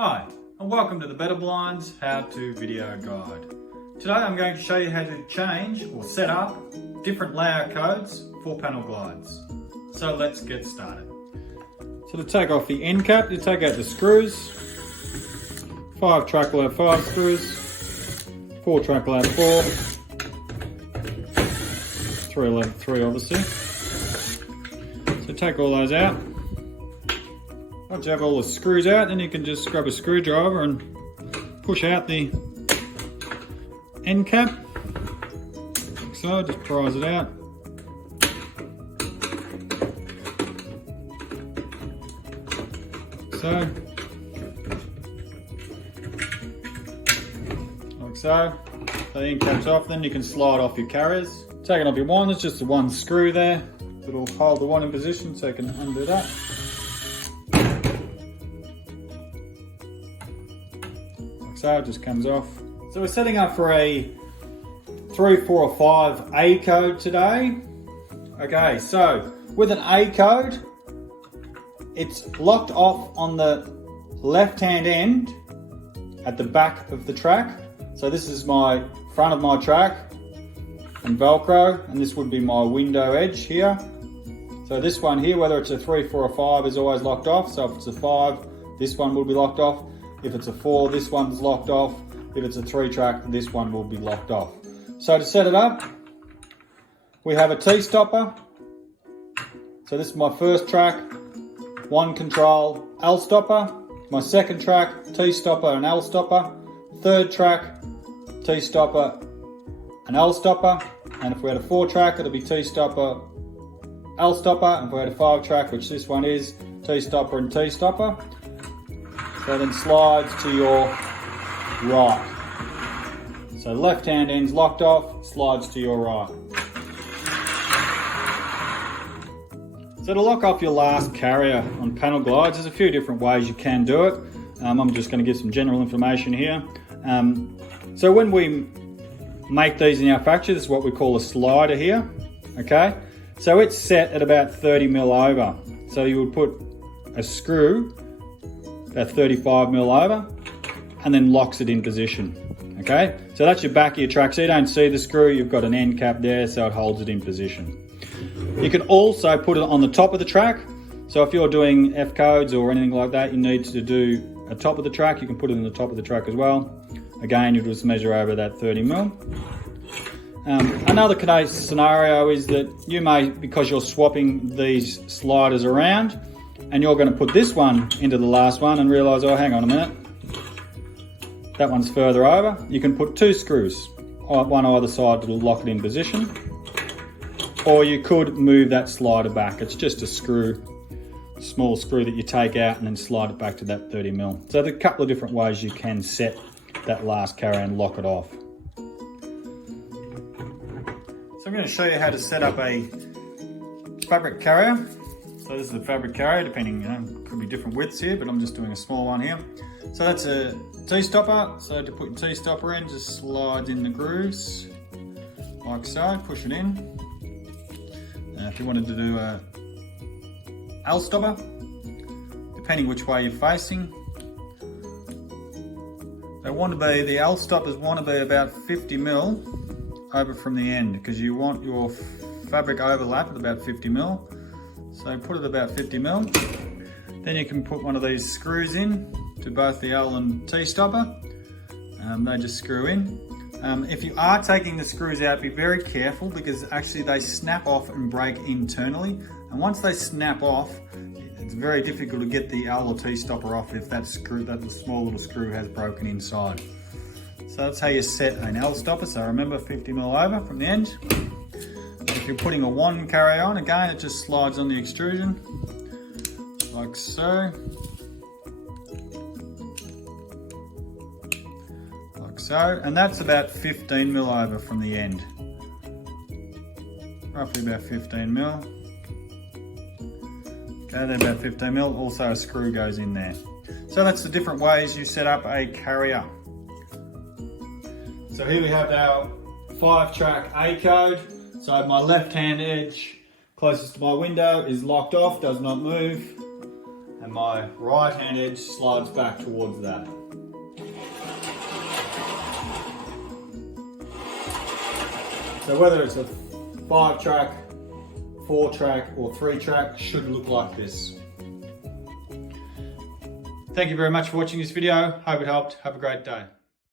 Hi, and welcome to the Betta Blinds how-to video guide. Today I'm going to show you how to change or set up different layout codes for panel glides. So let's get started. So to take off the end cap, you take out the screws. 5 track will have 5 screws, 4 track will have 4, 3 will have 3 obviously. So take all those out. Once you have all the screws out, then you can just grab a screwdriver and push out the end cap. Like so, just prise it out. So. Like so. The end cap's off, then you can slide off your carriers. Taking off your wand, it's just the one screw there that'll hold the wand in position, so you can undo that. So it just comes off. So we're setting up for a 3, 4 or 5 A code today. Okay, so with an A code, it's locked off on the left hand end at the back of the track. So this is my front of my track and Velcro, and this would be my window edge here. So this one here, whether it's a 3, 4 or 5, is always locked off. So if it's a 5, this one will be locked off. If it's a 4, this one's locked off. If it's a 3 track, this one will be locked off. So to set it up, we have a T-stopper. So this is my first track, 1 control L stopper. My second track, T-stopper and L stopper. Third track, T-stopper and L stopper. And if we had a 4 track, it'll be T-stopper, L stopper. And if we had a 5 track, which this one is, T-stopper and T-stopper. So then slides to your right. So left hand end's locked off, slides to your right. So to lock off your last carrier on panel glides, there's a few different ways you can do it. I'm just going to give some general information here. So when we make these in our factory, this is what we call a slider here. Okay, so it's set at about 30mm over. So you would put a screw about 35mm over, and then locks it in position. Okay, so that's your back of your track. So you don't see the screw, you've got an end cap there, so it holds it in position. You can also put it on the top of the track. So if you're doing F codes or anything like that, you need to do a top of the track, you can put it in the top of the track as well. Again, you just measure over that 30mm. Another case scenario is that you may, because you're swapping these sliders around, and you're going to put this one into the last one and realise, oh, hang on a minute, that one's further over. You can put 2 screws, one either side, to lock it in position. Or you could move that slider back. It's just a screw, small screw that you take out and then slide it back to that 30mm. So there's a couple of different ways you can set that last carrier and lock it off. So I'm going to show you how to set up a fabric carrier. So this is a fabric carrier, depending, could be different widths here, but I'm just doing a small one here. So that's a T-stopper. So to put your T-stopper in, just slide in the grooves, like so, push it in. If you wanted to do a L stopper, depending which way you're facing, the L stoppers want to be about 50mm over from the end, because you want your fabric overlap at about 50mm. So put it about 50mm. Then you can put one of these screws in to both the L and T stopper. They just screw in. If you are taking the screws out, be very careful, because actually they snap off and break internally. And once they snap off, it's very difficult to get the L or T stopper off if that small little screw has broken inside. So that's how you set an L stopper. So remember, 50mm over from the end. If you're putting a wand carrier on, again, it just slides on the extrusion, like so. Like so, and that's about 15mm over from the end. Roughly about 15mm. Okay, they're about 15mm, also a screw goes in there. So that's the different ways you set up a carrier. So here we have our 5-track A code. So my left hand edge closest to my window is locked off, does not move. and my right hand edge slides back towards that. So whether it's a 5-track, 4-track or 3-track, should look like this. Thank you very much for watching this video. Hope it helped. Have a great day.